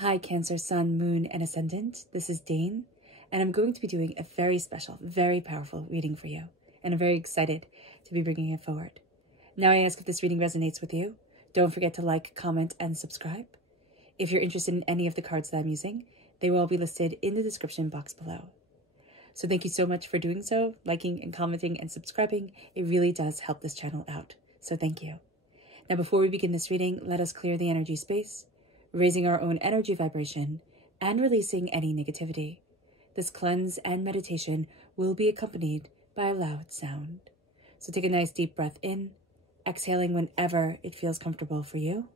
Hi, Cancer, Sun, Moon, and Ascendant. This is Dane, and I'm going to be doing a very special, very powerful reading for you, and I'm very excited to be bringing it forward. Now I ask if this reading resonates with you. Don't forget to like, comment, and subscribe. If you're interested in any of the cards that I'm using, they will all be listed in the description box below. So thank you so much for doing so, liking and commenting and subscribing. It really does help this channel out, so thank you. Now before we begin this reading, let us clear the energy space, raising our own energy vibration, and releasing any negativity. This cleanse and meditation will be accompanied by a loud sound. So take a nice deep breath in, exhaling whenever it feels comfortable for you.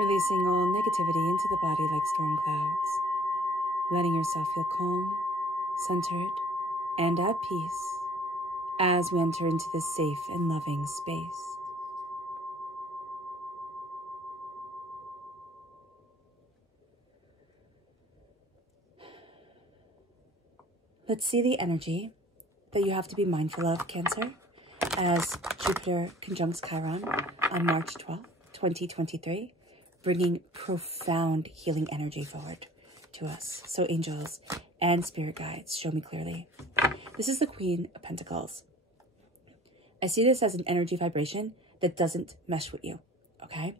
Releasing all negativity into the body like storm clouds, letting yourself feel calm, centered, and at peace as we enter into this safe and loving space. Let's see the energy that you have to be mindful of, Cancer, as Jupiter conjuncts Chiron on March 12th, 2023. Bringing profound healing energy forward to us. So angels and spirit guides, show me clearly. This is the Queen of Pentacles. I see this as an energy vibration that doesn't mesh with you, okay?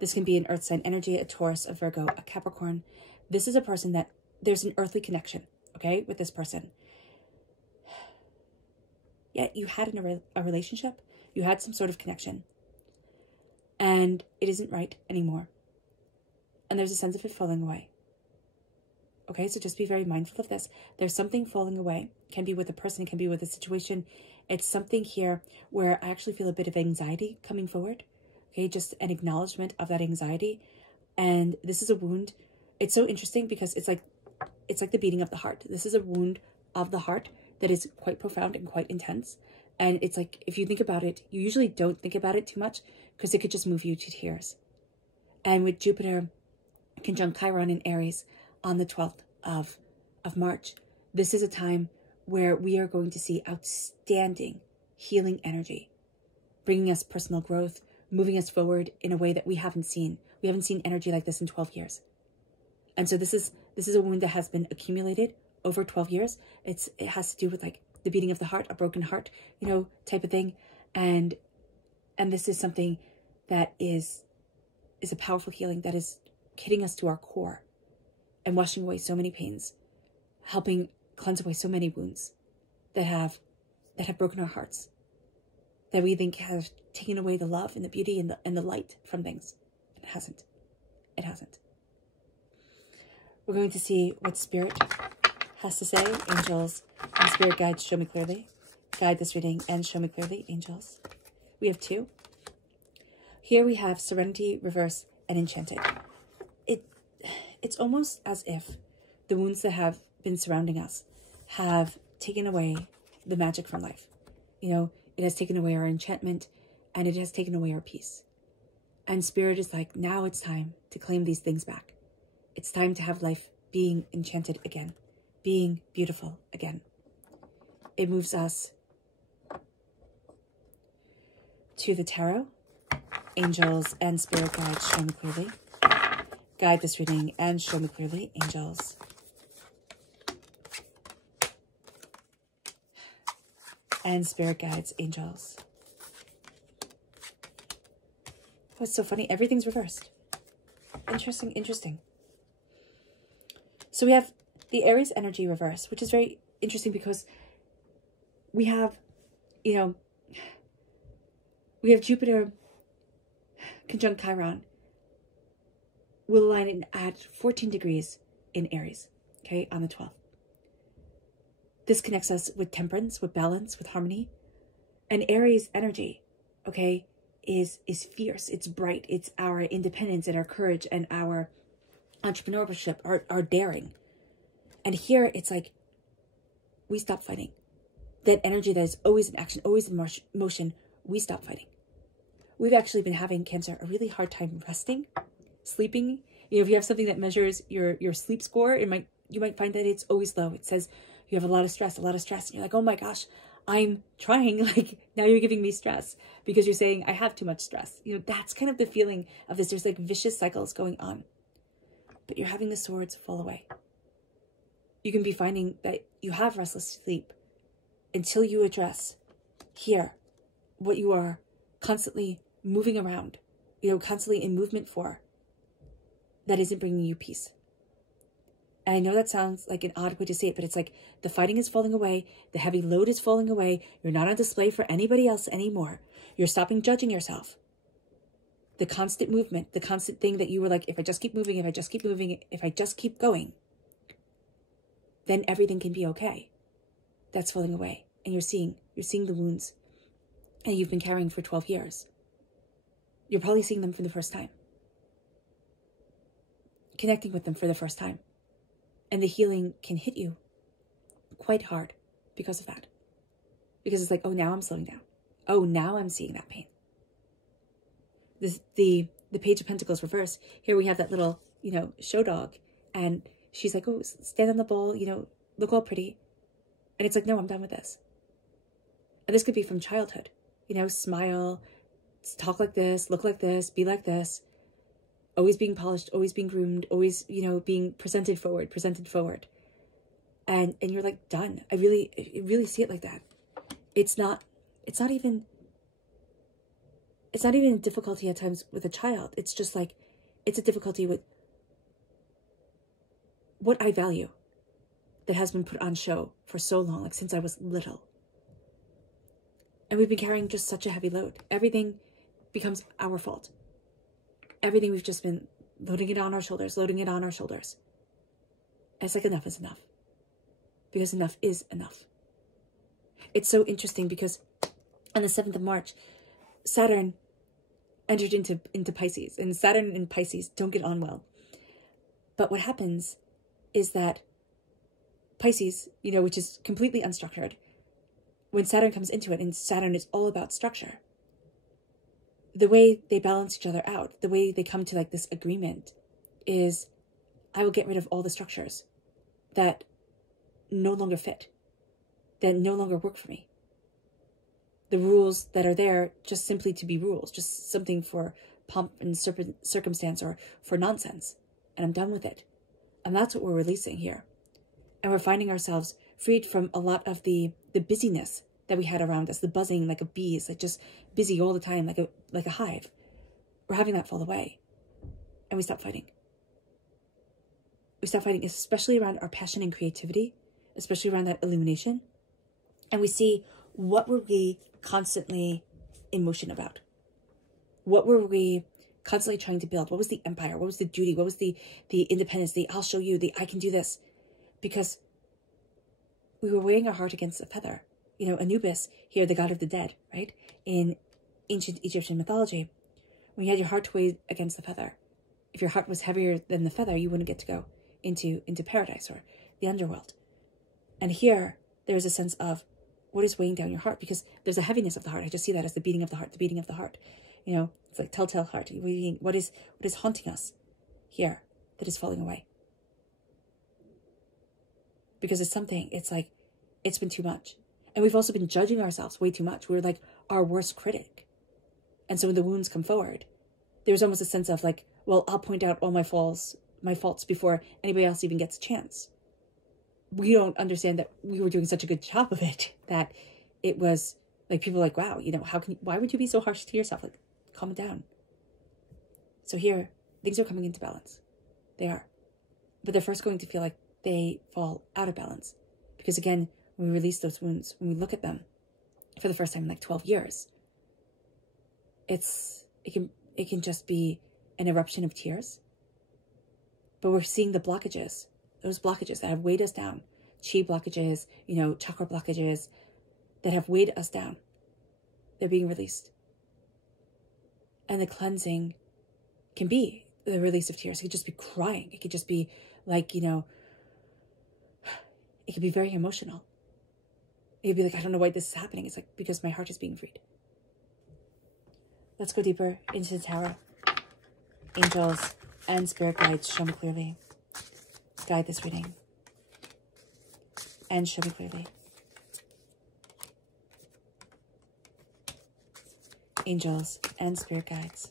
This can be an earth sign energy, a Taurus, a Virgo, a Capricorn. This is a person that there's an earthly connection, okay, with this person. Yeah, you had a relationship, you had some sort of connection, and it isn't right anymore. And there's a sense of it falling away. Okay, so just be very mindful of this. There's something falling away. It can be with a person, it can be with a situation. It's something here where I actually feel a bit of anxiety coming forward. Okay, just an acknowledgement of that anxiety. And this is a wound. It's so interesting because it's like the beating of the heart. This is a wound of the heart that is quite profound and quite intense. And it's like, if you think about it, you usually don't think about it too much because it could just move you to tears. And with Jupiter conjunct Chiron in Aries on the 12th of March, this is a time where we are going to see outstanding healing energy, bringing us personal growth, moving us forward in a way that we haven't seen. We haven't seen energy like this in 12 years. And so this is a wound that has been accumulated over 12 years. It has to do with like the beating of the heart, a broken heart, you know, type of thing. And this is something that is a powerful healing that is hitting us to our core and washing away so many pains, helping cleanse away so many wounds that have broken our hearts, that we think have taken away the love and the beauty and the light from things. It hasn't. It hasn't. We're going to see what Spirit has to say. Angels and Spirit guides, show me clearly. Guide this reading and show me clearly, angels. We have two. Here we have Serenity, Reverse, and Enchanted. It's almost as if the wounds that have been surrounding us have taken away the magic from life. You know, it has taken away our enchantment and it has taken away our peace. And Spirit is like, now it's time to claim these things back. It's time to have life being enchanted again, being beautiful again. It moves us to the tarot. Angels and Spirit guides, show me clearly. Guide this reading and show me clearly, angels. And Spirit guides, angels. Oh, it's so funny. Everything's reversed. Interesting, interesting. So we have the Aries energy reverse, which is very interesting because we have, you know, we have Jupiter conjunct Chiron will align in at 14 degrees in Aries, okay, on the 12th. This connects us with temperance, with balance, with harmony. And Aries energy, okay, is fierce, it's bright, it's our independence and our courage and our entrepreneurship, our daring. And here it's like, we stop fighting. That energy that is always in action, always in motion, we stop fighting. We've actually been having, Cancer, a really hard time resting, sleeping. You know, if you have something that measures your sleep score, you might find that it's always low. It says you have a lot of stress. And you're like, oh my gosh, I'm trying. Like, now you're giving me stress because you're saying I have too much stress. You know, that's kind of the feeling of this. There's like vicious cycles going on. But you're having the swords fall away. You can be finding that you have restless sleep until you address here what you are constantly moving around, you know, constantly in movement for, that isn't bringing you peace. And I know that sounds like an odd way to say it, but it's like the fighting is falling away. The heavy load is falling away. You're not on display for anybody else anymore. You're stopping judging yourself. The constant movement, the constant thing that you were like, if I just keep moving, if I just keep moving, if I just keep going, then everything can be okay. That's falling away. And you're seeing the wounds and you've been carrying for 12 years. You're probably seeing them for the first time. Connecting with them for the first time. And the healing can hit you quite hard because of that. Because it's like, oh, now I'm slowing down. Oh, now I'm seeing that pain. The Page of Pentacles reverse. Here we have that little, you know, show dog. And she's like, oh, stand on the ball, you know, look all pretty. And it's like, no, I'm done with this. And this could be from childhood. You know, smile, talk like this, look like this, be like this. Always being polished, always being groomed, always, you know, being presented forward. And you're like, done. I really see it like that. It's not even a difficulty at times with a child. It's just like, it's a difficulty with what I value that has been put on show for so long, like since I was little. And we've been carrying just such a heavy load. Everything becomes our fault. Everything we've just been loading it on our shoulders. And it's like, enough is enough. Because enough is enough. It's so interesting because on the 7th of March, Saturn entered into Pisces. And Saturn and Pisces don't get on well. But what happens is that Pisces, you know, which is completely unstructured, when Saturn comes into it, and Saturn is all about structure, the way they balance each other out, the way they come to like this agreement is, I will get rid of all the structures that no longer fit, that no longer work for me. The rules that are there just simply to be rules, just something for pomp and circumstance or for nonsense. And I'm done with it. And that's what we're releasing here. And we're finding ourselves freed from a lot of the busyness that we had around us, the buzzing like a bees, like just busy all the time, like a hive. We're having that fall away. And we stop fighting. We stop fighting, especially around our passion and creativity, especially around that illumination. And we see, what were we constantly in motion about? What were we constantly trying to build? What was the empire? What was the duty? What was the independence? The I'll show you, the I can do this. Because we were weighing our heart against a feather. You know, Anubis, here, the god of the dead, right? In ancient Egyptian mythology, when you had your heart weighed against the feather, if your heart was heavier than the feather, you wouldn't get to go into paradise or the underworld. And here, there's a sense of what is weighing down your heart, because there's a heaviness of the heart. I just see that as the beating of the heart, You know, it's like telltale heart. What is haunting us here that is falling away? Because it's something, it's like, it's been too much. And we've also been judging ourselves way too much. We're like our worst critic. And so when the wounds come forward, there's almost a sense of like, well, I'll point out all my faults before anybody else even gets a chance. We don't understand that we were doing such a good job of it, that it was like, people are like, wow, you know, why would you be so harsh to yourself? Like, calm it down. So here, things are coming into balance. They are. But they're first going to feel like they fall out of balance. Because again, when we release those wounds, when we look at them for the first time in like 12 years, it can just be an eruption of tears. But we're seeing the blockages, those blockages that have weighed us down, chi blockages, you know, chakra blockages that have weighed us down. They're being released. And the cleansing can be the release of tears. It could just be crying. It could just be like, you know, it could be very emotional. It could be like, I don't know why this is happening. It's like, because my heart is being freed. Let's go deeper into the tarot. Angels and spirit guides, show me clearly. Guide this reading. And show me clearly. Angels and spirit guides.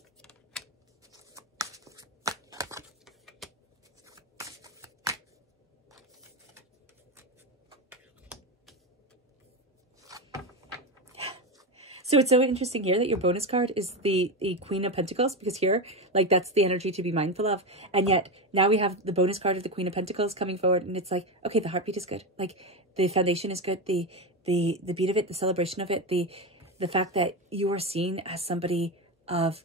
So it's so interesting here that your bonus card is the Queen of Pentacles, because here, like, that's the energy to be mindful of. And yet now we have the bonus card of the Queen of Pentacles coming forward, and it's like, okay, the heartbeat is good. Like, the foundation is good. The beat of it, the celebration of it, the fact that you are seen as somebody of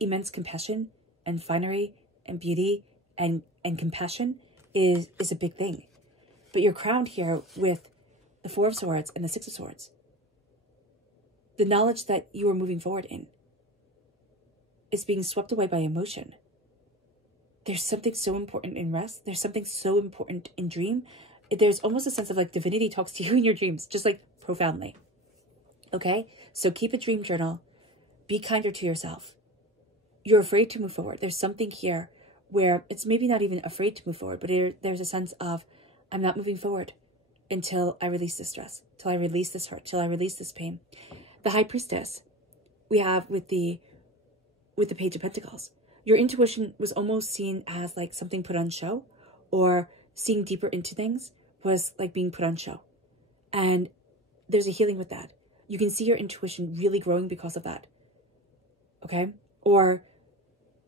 immense compassion and finery and beauty and compassion is a big thing. But you're crowned here with the Four of Swords and the Six of Swords. The knowledge that you are moving forward in is being swept away by emotion. There's something so important in rest. There's something so important in dream. There's almost a sense of like divinity talks to you in your dreams, just like profoundly. Okay? So keep a dream journal. Be kinder to yourself. You're afraid to move forward. There's something here where it's maybe not even afraid to move forward, but there's a sense of, I'm not moving forward until I release this stress, till I release this hurt, till I release this pain. The High Priestess we have with the Page of Pentacles. Your intuition was almost seen as like something put on show, or seeing deeper into things was like being put on show. And there's a healing with that. You can see your intuition really growing because of that. Okay? Or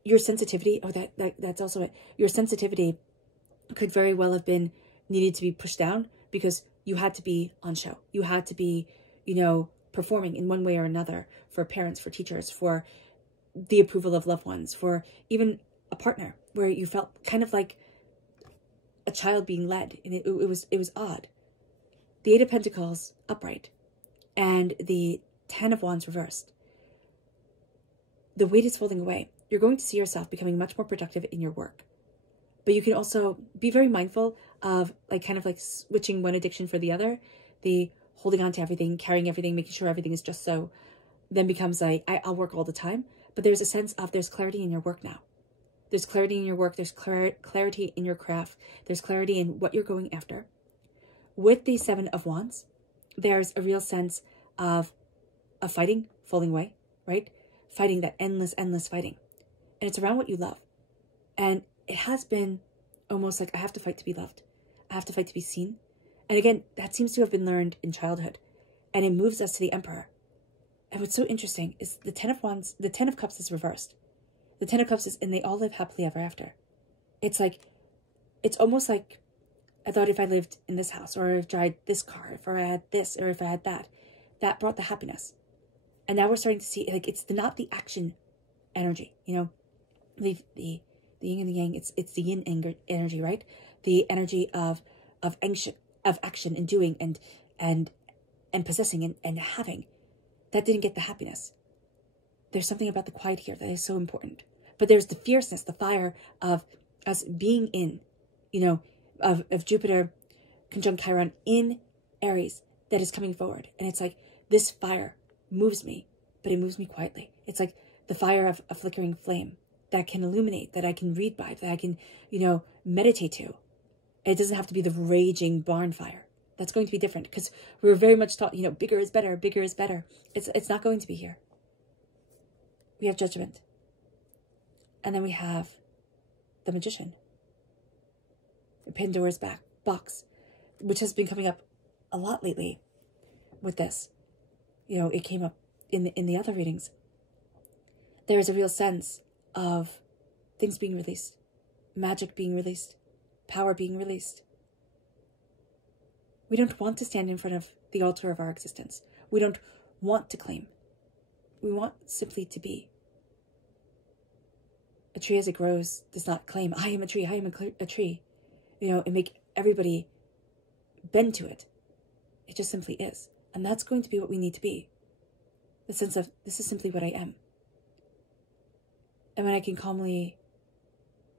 your sensitivity, oh, that's also it. Your sensitivity could very well have been needed to be pushed down because you had to be on show. You had to be, you know, performing in one way or another for parents, for teachers, for the approval of loved ones, for even a partner, where you felt kind of like a child being led, and it was odd. The Eight of Pentacles upright and the Ten of Wands reversed. The weight is falling away. You're going to see yourself becoming much more productive in your work. But you can also be very mindful of like kind of like switching one addiction for the other. The holding on to everything, carrying everything, making sure everything is just so, then becomes like, I'll work all the time. But there's a sense of there's clarity in your work now. There's clarity in your work. There's clarity in your craft. There's clarity in what you're going after. With the Seven of Wands, there's a real sense of fighting falling away, right? Fighting, that endless fighting. And it's around what you love. And it has been almost like, I have to fight to be loved. I have to fight to be seen. And again, that seems to have been learned in childhood. And it moves us to the Emperor. And what's so interesting is the Ten of Wands, the Ten of Cups is reversed. The Ten of Cups is, and they all live happily ever after. It's like, it's almost like, I thought if I lived in this house, or if I had this car, if I had this, or if I had that, that brought the happiness. And now we're starting to see, like, it's not the action energy, you know, the yin and the yang, it's the yin energy, right? The energy of action and doing and possessing and having. That didn't get the happiness. There's something about the quiet here that is so important. But there's the fierceness, the fire of us being in, you know, of Jupiter conjunct Chiron in Aries that is coming forward. And it's like, this fire moves me, but it moves me quietly. It's like the fire of a flickering flame that can illuminate, that I can read by, that I can, you know, meditate to. And it doesn't have to be the raging barn fire. That's going to be different because we're very much taught, you know, bigger is better, bigger is better. It's not going to be here. We have Judgment. And then we have the Magician. Pandora's box, which has been coming up a lot lately with this. You know, it came up in the other readings. There is a real sense of things being released, magic being released, power being released. We don't want to stand in front of the altar of our existence. We don't want to claim. We want simply to be. A tree as it grows does not claim, I am a tree, I am a tree. You know, and make everybody bend to it. It just simply is. And that's going to be what we need to be. The sense of, this is simply what I am. and when I can calmly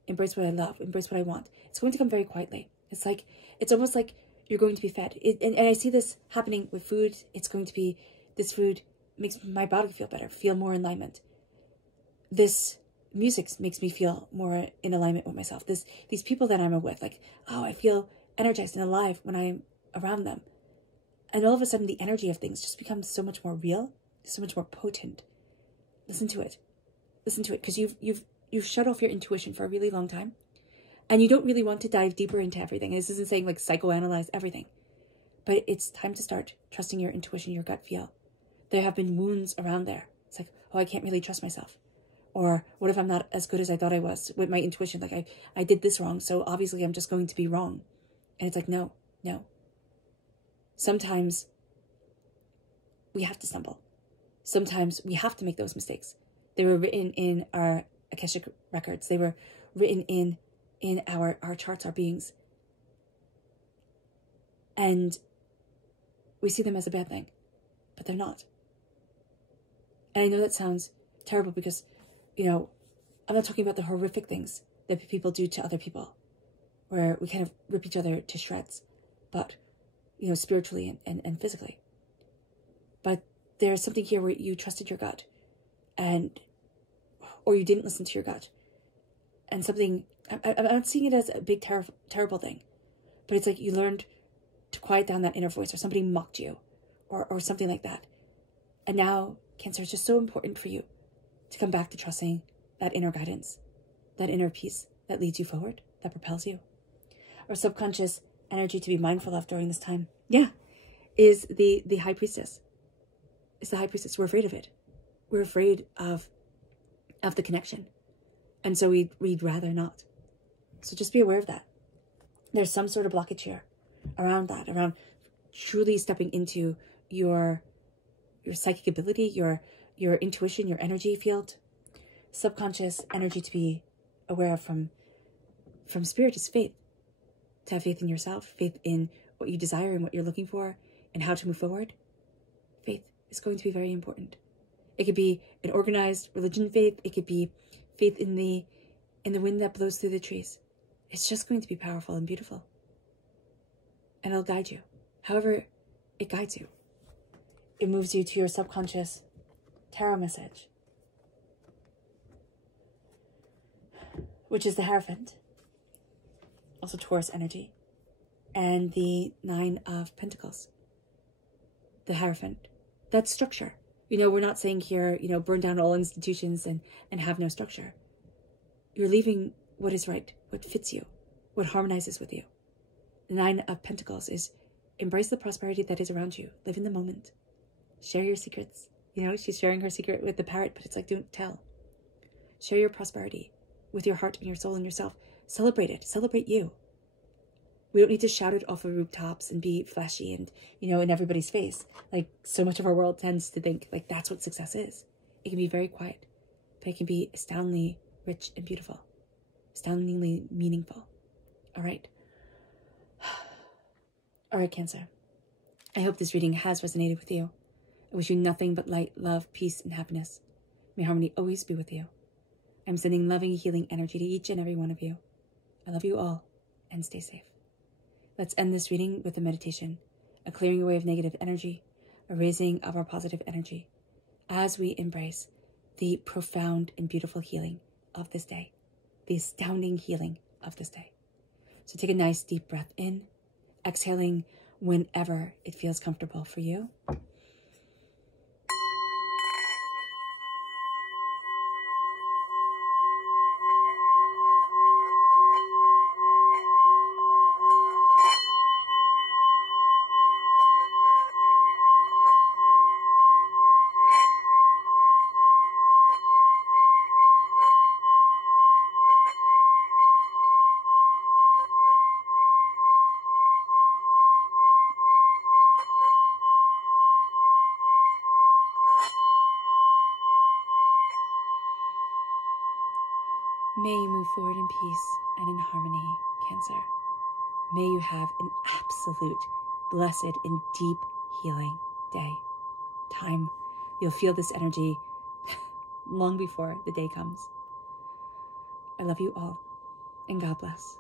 embrace what I love, embrace what I want, it's going to come very quietly. It's almost like you're going to be fed. And I see this happening with food. It's going to be, this food makes my body feel better, feel more in alignment. This music makes me feel more in alignment with myself. These people that I'm with, like, oh, I feel energized and alive when I'm around them. And all of a sudden, the energy of things just becomes so much more real, so much more potent. Listen to it. Listen to it, because you've shut off your intuition for a really long time. And you don't really want to dive deeper into everything. And this isn't saying like psychoanalyze everything. But it's time to start trusting your intuition, your gut feel. There have been wounds around there. It's like, oh, I can't really trust myself. Or what if I'm not as good as I thought I was with my intuition? Like I did this wrong, so obviously I'm just going to be wrong. And it's like, no. Sometimes we have to stumble. Sometimes we have to make those mistakes. They were written in our Akashic records. They were written in our charts, our beings. And we see them as a bad thing, but they're not. And I know that sounds terrible because, I'm not talking about the horrific things that people do to other people, where we kind of rip each other to shreds, but, spiritually and physically. But there's something here where you trusted your gut, or you didn't listen to your gut. And something, I'm not seeing it as a big, terrible thing, but it's like you learned to quiet down that inner voice, or somebody mocked you, or something like that. And now, Cancer, is just so important for you to come back to trusting that inner guidance, that inner peace that leads you forward, that propels you. Our subconscious energy to be mindful of during this time, is the High Priestess. It's the High Priestess. We're afraid of it. We're afraid of the connection. And so we'd rather not. So just be aware of that. There's some sort of blockage here around that, around truly stepping into your psychic ability, your intuition, your energy field. Subconscious energy to be aware of from spirit is faith. To have faith in yourself, faith in what you desire and what you're looking for and how to move forward. Faith is going to be very important. It could be an organized religion faith. It could be faith in the wind that blows through the trees. It's just going to be powerful and beautiful. And it'll guide you. However it guides you. It moves you to your subconscious tarot message, which is the Hierophant, also Taurus energy, and the Nine of Pentacles. The Hierophant, that's structure. We're not saying here, burn down all institutions and have no structure. You're leaving what is right, what fits you, what harmonizes with you. The Nine of Pentacles is embrace the prosperity that is around you. Live in the moment. Share your secrets. She's sharing her secret with the parrot, but it's like, don't tell. Share your prosperity with your heart and your soul and yourself. Celebrate it. Celebrate you. We don't need to shout it off of rooftops and be flashy and, in everybody's face. Like, so much of our world tends to think, like, that's what success is. It can be very quiet, but it can be astoundingly rich and beautiful. Astoundingly meaningful. All right. All right, Cancer. I hope this reading has resonated with you. I wish you nothing but light, love, peace, and happiness. May harmony always be with you. I'm sending loving, healing energy to each and every one of you. I love you all, and stay safe. Let's end this reading with a meditation, a clearing away of negative energy, a raising of our positive energy, as we embrace the profound and beautiful healing of this day, the astounding healing of this day. So take a nice deep breath in, exhaling whenever it feels comfortable for you. May you move forward in peace and in harmony, Cancer. May you have an absolute, blessed, and deep healing day. You'll feel this energy long before the day comes. I love you all, and God bless.